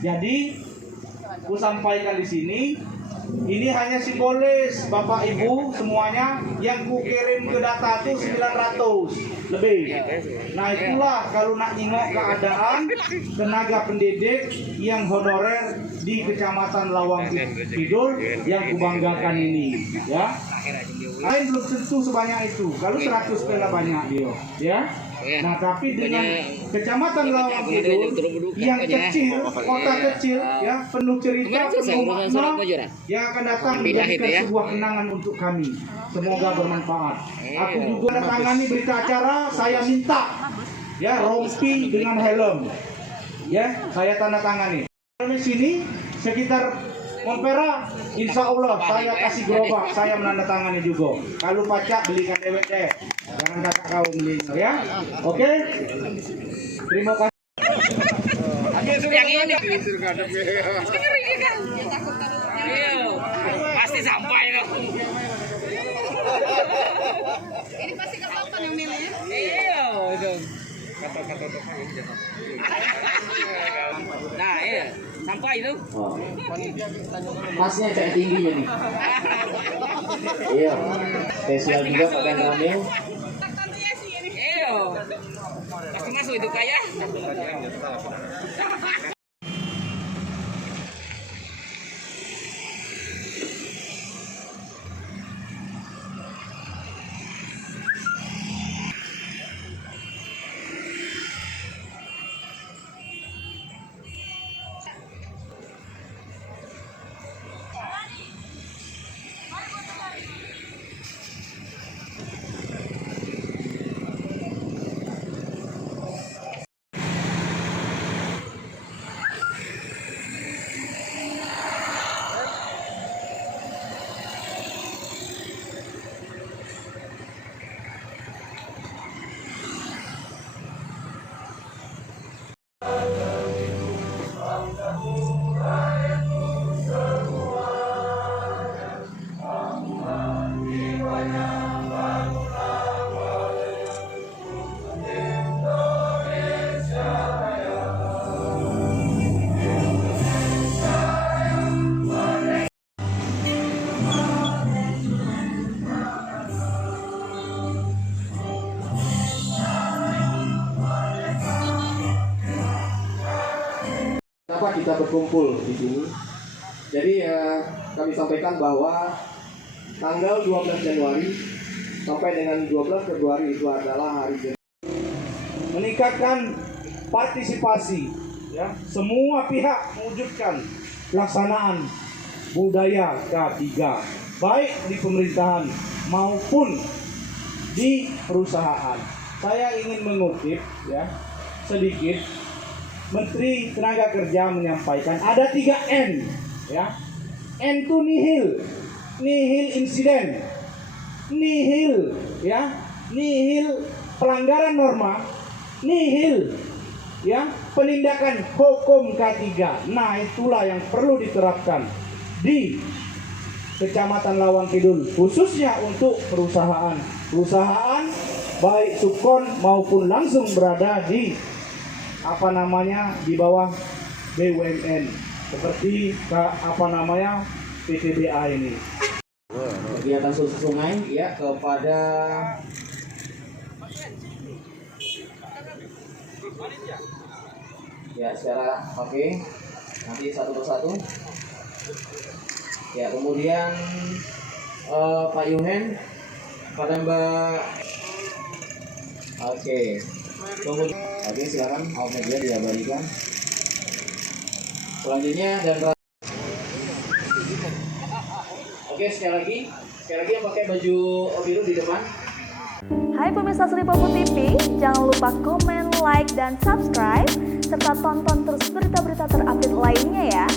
Jadi, ku sampaikan di sini, ini hanya simbolis Bapak Ibu semuanya yang ku kirim ke data itu 900 lebih. Nah itulah kalau nak nengok keadaan tenaga pendidik yang honorer di Kecamatan Lawang Kidul yang kubanggakan ini, ya. Lain belum tentu sebanyak itu. Kalau 100 pela banyak dia, ya. Nah tapi dengan Kecamatan Lawang Kidul yang kecil, kota kecil, ya, penuh cerita, penuh makna, yang akan datang menjadikan sebuah kenangan untuk kami. Semoga bermanfaat. Aku juga menandatangani berita acara. Saya minta, ya, rompi dengan helm, ya, saya tanda tangani. Di sini sekitar Montpera, insya Allah saya kasih gerobak, saya menandatangani juga. Kalau pacak belikan dewek deh, jangan kakak kau beli, ya. Oke, terima kasih. Yang ini pasti sampai loh. Ini pasti ketahuan yang milih. Iya, itu. Kata-kata nah, iya, sampai itu. Oh. Masnya kayak tinggi jadi. Iya. Spesial juga pakai ramil. Iya. Pasti masuk itu kayak. Kenapa kita berkumpul di sini? Jadi kami sampaikan bahwa tanggal 12 Januari sampai dengan 12 Februari itu adalah hari Meningkatkan partisipasi, ya, semua pihak mewujudkan pelaksanaan budaya K3 baik di pemerintahan maupun di perusahaan. Saya ingin mengutip, ya, sedikit. Menteri Tenaga Kerja menyampaikan ada 3 N, ya. N itu nihil, nihil insiden, nihil, ya, nihil pelanggaran norma, nihil, ya, penindakan hukum K3. Nah itulah yang perlu diterapkan di Kecamatan Lawang Kidul, khususnya untuk perusahaan baik subkon maupun langsung berada di di bawah BUMN seperti PTBA ini. Kegiatan susur sungai, ya, kepada ya secara oke. Nanti satu persatu. Ya, kemudian Pak Yuhen pada Mbak. Oke. Oke, silakan awak media diabadikan. Selanjutnya dan oke, sekali lagi yang pakai baju biru di depan. Hai pemirsa Sri Popo TV, jangan lupa komen, like, dan subscribe serta tonton terus berita-berita terupdate lainnya ya.